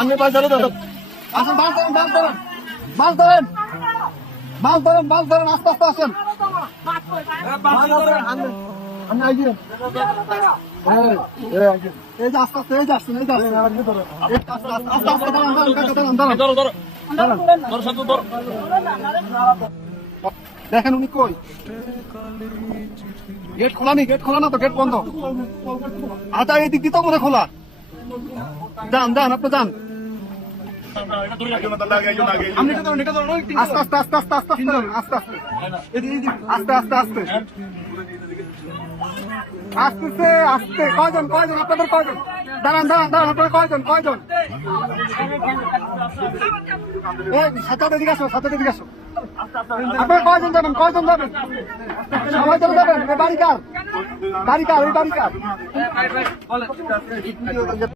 আমি বাস ধরে ধরো আসেন। বাস ধরেন বাস ধরেন। বাস ধরেন বাস ধরেন বাস ধরেন। আস্তে আস্তে আসেন। আমি আইছি এই যে আস্তে আস্তে এই যে আসছেন এই যে আসছেন এই আস্তে আস্তে আস্তে আস্তে দাঁড়ান দাঁড়ান কাকা দাঁড়ান দাঁড়ান ধরো ধরো দাঁড়ান ধরো শান্ত ধরো দেখেন উনি কই? গেট খোলা নেই গেট খোলা না তো? গেট বন্ধ। আচ্ছা এই দিক দিয়ে তো মনে খোলা। যান যান আপনি যান। আস্তে আস্তে আস্তে আস্তে আস্তে আস্তে। আস্তে আস্তে। আস্তে আস্তে আস্তে। আস্তে আসতে কয়জন কয়জন? আপনাদের কয়জন? দাঁড়ান দাঁড়ান দাঁড়ান, আপনাদের কয়জন কয়জন? সাথে দিকে আসো সাথে দিকে আসো। আপনারা কয়জন যাবেন? কয়জন যাবেন? সবাই চলে যাবেন? বাড়ি কার? বাড়ি কার? ওই বাড়ি কার?